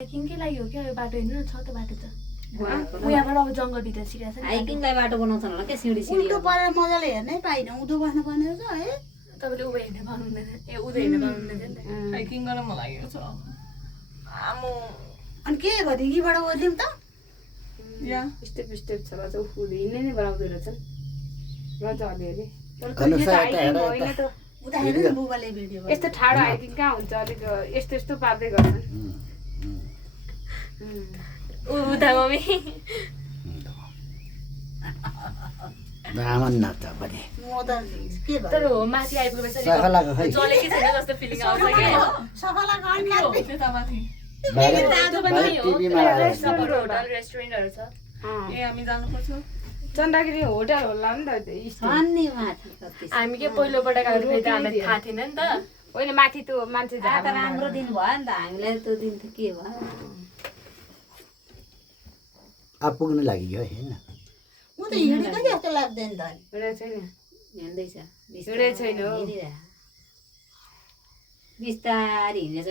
हाइकिङकै लागि हो क्या यो बाटो हेर्नु न छ त बाटो त यहाँबाट अब जङ्गलभित्र छिरेको छ नि हाइकिङलाई बाटो बनाउँछन् होला क्या सिँढी सिँढी उल्टो परेर मजाले हेर्नै पाइनँ उँधो बस्नु पर्ने रहेछ है तपाईँले उभो हेर्नु पाउनुहुँदैन ए उधो हेर्नु पाउनुहुँदैन नि त हाइकिङ गर्न मन लागेको छ आमो अनि के गरी यहीँबाट ओर्लियौँ त या स्टेप स्टेप छ र चाहिँ हिँड्ने नै बनाउँदै रहेछन् र चाहिँ अलिअलि तर अनुसार त्यो यता हाइकिङ होइन त उता हेर्नु न बुबाले भिडियो यस्तो ठाडो हाइकिङ कहाँ हुन्छ अलिक यस्तो यस्तो पार्दै गर्छन् उता मम्मी ब्राह्मण नाच्छ भने म त के तर भयो हो माथि आइपुगेपछि सफा लाग्यो खै जलेकै छैन जस्तो फिलिङ आउँछ क्या सफाला गर्न त्यता माथि टिभीमा सपोर्ट होटल रेस्टुरेन्टहरू छ ए हामी जानुपर्छ चन्द्रगिरी होटल होला नि त छन् नि माथि कति हामी के पहिलोपल्ट गएको फेरि त हामीलाई थाहा थिएन नि त होइन माथि त्यो मान्छे आज त राम्रो दिन भयो नि त हामीलाई त्यो दिन त के भयो अब पुग्नु लाग्यो होइन म त हिँडेको जस्तो लाग्दैन त एउटा छैन हिँड्दैछ हिँडेको छैन हौ। बिस्तारै हिँडेछ